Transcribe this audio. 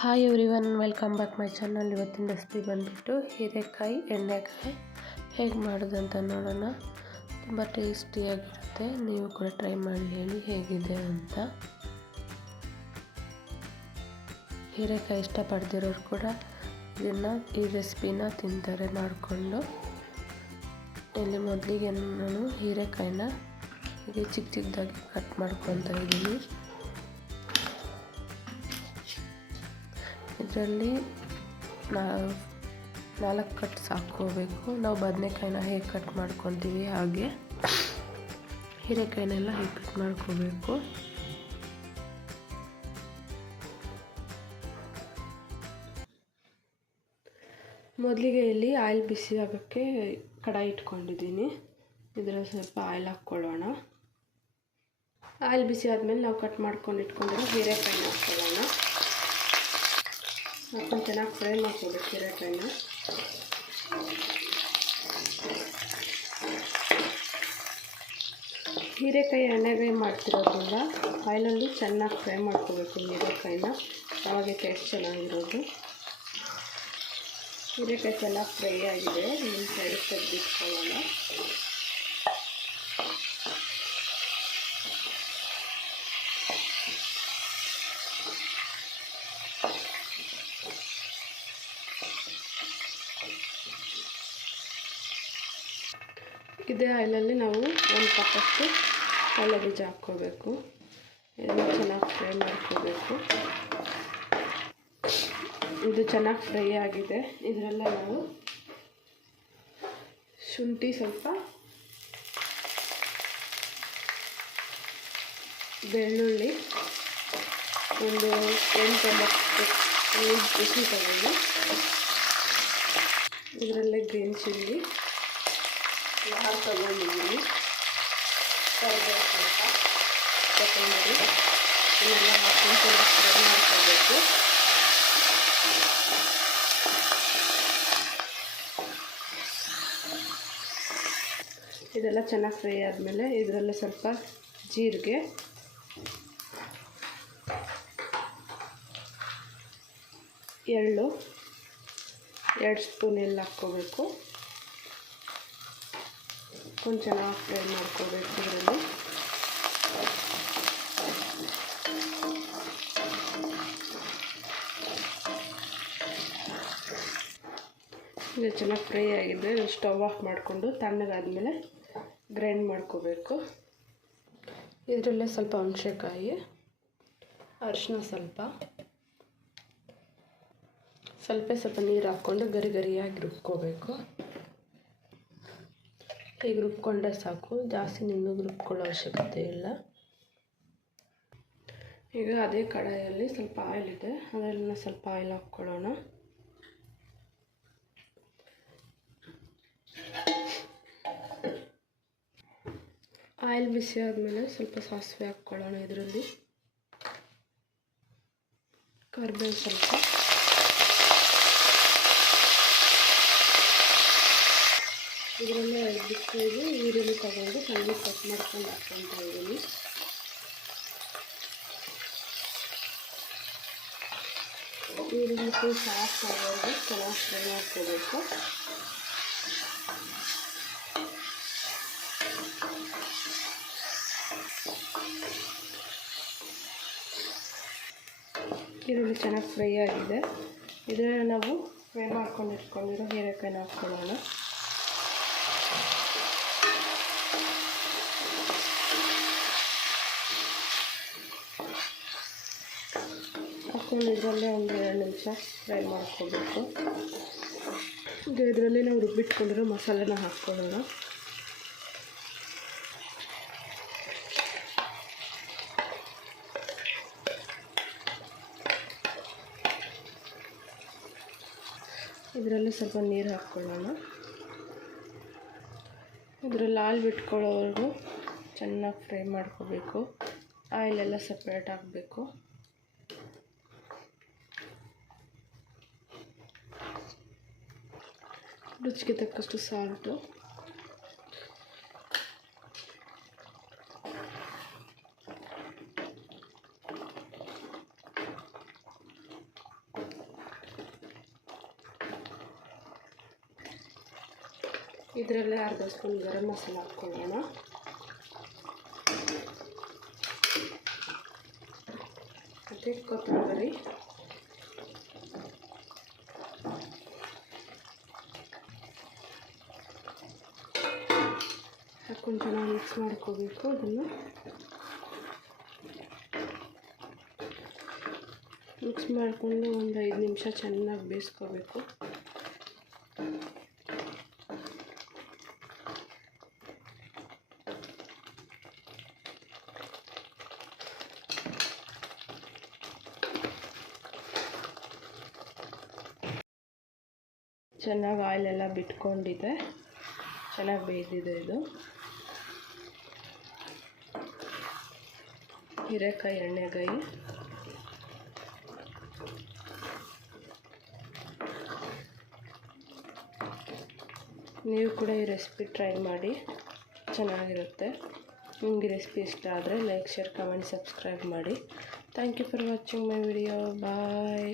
Hi everyone, welcome back my channel. ಇವತ್ತಿನ recipe ಬಂದುಬಿಟ್ಟು ಹೀರೆಕಾಯಿ ಎಣ್ಣೆಕಾಯಿ ಹೇಗೆ ಮಾಡೋದಂತ ನೋಡೋಣ. ತುಂಬ ಟೇಸ್ಟಿಯಾಗಿರುತ್ತೆ. ನೀವು ಕೂಡ ಟ್ರೈ ಮಾಡಿ ಹೇಳಿ ಹೇಗಿದೆ ಅಂತ. ಹೀರೆಕಾಯಿ ಇಷ್ಟಪಡ್ದಿರೋರು ಕೂಡ ಈ ರೆಸಿಪಿನ ತಿಂತಾರೆ ಮಾಡಿಕೊಂಡು. ಇಲ್ಲಿ ಮೊದಲಿಗೆ ನಾನು ಹೀರೆಕಾಯಿನ ಹೀಗೆ ಚಿಕ್ಕ ಚಿಕ್ಕದಾಗಿ ಕಟ್ ಮಾಡ್ಕೊತಾ ಇದ್ದೀನಿ. ಇದರಲ್ಲಿ 4 ಕಟ್ ಸಾಕೋಬೇಕು. ನಾವು ಬದನೆಕಾಯಿನ ಹೇಗೆ ಕಟ್ ಮಾಡ್ಕೊತೀವಿ ಹಾಗೆ ಹೀರೆಕಾಯಿನೆಲ್ಲ ಹೇಗೆ ಕಟ್ ಮಾಡ್ಕೋಬೇಕು. ಮೊದಲಿಗೆ ಇಲ್ಲಿ ಆಯಿಲ್ ಬಿಸಿ ಆಗೋಕ್ಕೆ ಕಡಾಯಿ ಇಟ್ಕೊಂಡಿದ್ದೀನಿ. ಇದರಲ್ಲಿ ಸ್ವಲ್ಪ ಆಯಿಲ್ ಹಾಕ್ಕೊಳ್ಳೋಣ. ಆಯಿಲ್ ಬಿಸಿ ಆದಮೇಲೆ ನಾವು ಕಟ್ ಮಾಡ್ಕೊಂಡು ಇಟ್ಕೊಂಡಿರೋ ಹೀರೆಕಾಯಿನ ಹಾಕ್ಕೊಳ್ಳೋಣ. ಹಾಕೊಂಡು ಚೆನ್ನಾಗಿ ಫ್ರೈ ಮಾಡ್ಕೋಬೇಕು ಹೀರೆಕಾಯಿನ. ಹೀರೆಕಾಯಿ ಎಣ್ಣೆಗಾಯಿ ಮಾಡ್ತಿರೋದ್ರಿಂದ ಆಯಿಲಲ್ಲಿ ಚೆನ್ನಾಗಿ ಫ್ರೈ ಮಾಡ್ಕೋಬೇಕು ಹೀರೆಕಾಯಿನ. ಅವಾಗ ಟೇಸ್ಟ್ ಚೆನ್ನಾಗಿರೋದು. ಹೀರೆಕಾಯಿ ಚೆನ್ನಾಗಿ ಫ್ರೈ ಆಗಿದೆ. ಒಂದು ಸೈಡ್ ತೆಗೆದಿಟ್ಕೊಳ್ಳೋಣ. ಇದೇ ಆಯಿಲಲ್ಲಿ ನಾವು 1 ಕಪ್ಪಷ್ಟು ಕಡಲೆ ಬೀಜ ಹಾಕ್ಕೋಬೇಕು. ಇದನ್ನು ಚೆನ್ನಾಗಿ ಫ್ರೈ ಮಾಡ್ಕೋಬೇಕು. ಇದು ಚೆನ್ನಾಗಿ ಫ್ರೈ ಆಗಿದೆ. ಇದರಲ್ಲ ನಾವು ಶುಂಠಿ, ಸ್ವಲ್ಪ ಬೆಳ್ಳುಳ್ಳಿ, ಒಂದು 8-9 ಬಿಸಿ ತಗೊಂಡು ಇದರಲ್ಲೇ ಗ್ರೀನ್ ಚಿಲ್ಲಿ ತಗೊಂಡಿದ್ದೀನಿ. ಕರಿಬೇವು, ಸ್ವಲ್ಪ ಕೊತ್ತಂಬರಿ ಇವನ್ನೆಲ್ಲ ಹಾಕೊಂಡು ಚೆನ್ನಾಗಿ ಫ್ರೈ ಮಾಡ್ಕೋಬೇಕು. ಇದೆಲ್ಲ ಚೆನ್ನಾಗಿ ಫ್ರೈ ಆದಮೇಲೆ ಇದರಲ್ಲೇ ಸ್ವಲ್ಪ ಜೀರಿಗೆ, ಎಳ್ಳು 2 ಸ್ಪೂನ್ ಎಳ್ಳು ಹಾಕ್ಕೋಬೇಕು. ಕೊಂಡು ಚೆನ್ನಾಗಿ ಫ್ರೈ ಮಾಡ್ಕೋಬೇಕು. ಇದರಲ್ಲಿ ಇದು ಚೆನ್ನಾಗಿ ಫ್ರೈ ಆಗಿದೆ. ಸ್ಟವ್ ಆಫ್ ಮಾಡಿಕೊಂಡು ತಣ್ಣಗಾದ್ಮೇಲೆ ಗ್ರೈಂಡ್ ಮಾಡ್ಕೋಬೇಕು. ಇದರಲ್ಲೇ ಸ್ವಲ್ಪ ಹುಣಸೆಕಾಯಿ, ಅರಿಶಿನ, ಸ್ವಲ್ಪ ನೀರು ಹಾಕ್ಕೊಂಡು ಗರಿ ಗರಿಯಾಗಿ ರುಬ್ಕೋಬೇಕು. ಈಗ ರುಬ್ಕೊಂಡ್ರೆ ಸಾಕು, ಜಾಸ್ತಿ ನಿನ್ನಗೆ ರುಬ್ಕೊಳ್ಳೋ ಅವಶ್ಯಕತೆ ಇಲ್ಲ. ಈಗ ಅದೇ ಕಡಾಯಲ್ಲಿ ಸ್ವಲ್ಪ ಆಯಿಲ್ ಇದೆ, ಅದರಲ್ಲಿ ಸ್ವಲ್ಪ ಆಯಿಲ್ ಹಾಕ್ಕೊಳ್ಳೋಣ. ಆಯಿಲ್ ಬಿಸಿ ಆದಮೇಲೆ ಸ್ವಲ್ಪ ಸಾಸಿವೆ ಹಾಕ್ಕೊಳ್ಳೋಣ. ಇದರಲ್ಲಿ ಕರಿಬೇವು, ಸ್ವಲ್ಪ ಇದರಲ್ಲೇ ಬಿಟ್ಟು ಈರುಳ್ಳಿ ತಗೊಂಡು ಸಣ್ಣ ಕಟ್ ಮಾಡ್ಕೊಂಡು ಹಾಕ್ಕೊತಾ ಇದ್ದೀನಿ. ಈರುಳ್ಳಿ ಫುಲ್ ಸಾಫ್ಟ್ ಆಗೋದು ಚೆನ್ನಾಗಿ ಫ್ರೈ ಮಾಡ್ಕೋಬೇಕು. ಈರುಳ್ಳಿ ಚೆನ್ನಾಗಿ ಫ್ರೈ ಆಗಿದೆ. ಇದರಲ್ಲಿ ನಾವು ಫ್ರೈ ಮಾಡ್ಕೊಂಡು ಇಟ್ಕೊಂಡಿರೋ ಹೀರೆಕಾಯಿನ ಹಾಕ್ಕೊಳ್ಳೋಣ. ಹಾಕ್ಕೊಂಡು ಇದರಲ್ಲೇ ಒಂದು 2 ನಿಮಿಷ ಫ್ರೈ ಮಾಡ್ಕೋಬೇಕು. ಇದರಲ್ಲಿ ನಾವು ರುಬ್ಬಿಟ್ಕೊಂಡಿರೋ ಮಸಾಲೆನ ಹಾಕ್ಕೊಳ್ಳೋಣ. ಇದರಲ್ಲಿ ಸ್ವಲ್ಪ ನೀರು ಹಾಕ್ಕೊಳ್ಳೋಣ. ಇದರಲ್ಲಿ ಆಯಿಲ್ ಬಿಟ್ಕೊಳ್ಳೋವರೆಗೂ ಚೆನ್ನಾಗಿ ಫ್ರೈ ಮಾಡ್ಕೋಬೇಕು. ಆಯಿಲೆಲ್ಲ ಸಪ್ರೇಟ್ ಆಗಬೇಕು. ರುಚಿಗೆ ತಕ್ಕಷ್ಟು ಸಾಲ್ಟು, ಇದರಲ್ಲೇ ಅರ್ಧ ಸ್ಪೂನ್ ಗರಂ ಮಸಾಲ ಹಾಕ್ಕೊಳ್ಳೋಣ. ಮತ್ತು ಕೊತ್ತಂಬರಿ, ಹಾಕ್ಕೊಂಡು ಚೆನ್ನಾಗಿ ಮಿಕ್ಸ್ ಮಾಡ್ಕೋಬೇಕು. ಅದನ್ನು ಮಿಕ್ಸ್ ಮಾಡಿಕೊಂಡು ಒಂದು 5 ನಿಮಿಷ ಚೆನ್ನಾಗಿ ಬೇಯಿಸ್ಕೋಬೇಕು. ಚೆನ್ನಾಗಿ ಆಯಿಲೆಲ್ಲ ಬಿಟ್ಕೊಂಡಿದೆ, ಚೆನ್ನಾಗಿ ಬೇಯ್ದಿದೆ. ಇದು ಹೀರೆಕಾಯಿ ಎಣ್ಣೆಗಾಯಿ. ನೀವು ಕೂಡ ಈ ರೆಸಿಪಿ ಟ್ರೈ ಮಾಡಿ, ಚೆನ್ನಾಗಿರುತ್ತೆ. ನಿಮಗೆ ರೆಸಿಪಿ ಇಷ್ಟ ಆದರೆ ಲೈಕ್, ಶೇರ್, ಕಮೆಂಟ್, ಸಬ್ಸ್ಕ್ರೈಬ್ ಮಾಡಿ. Thank you for watching my video. Bye.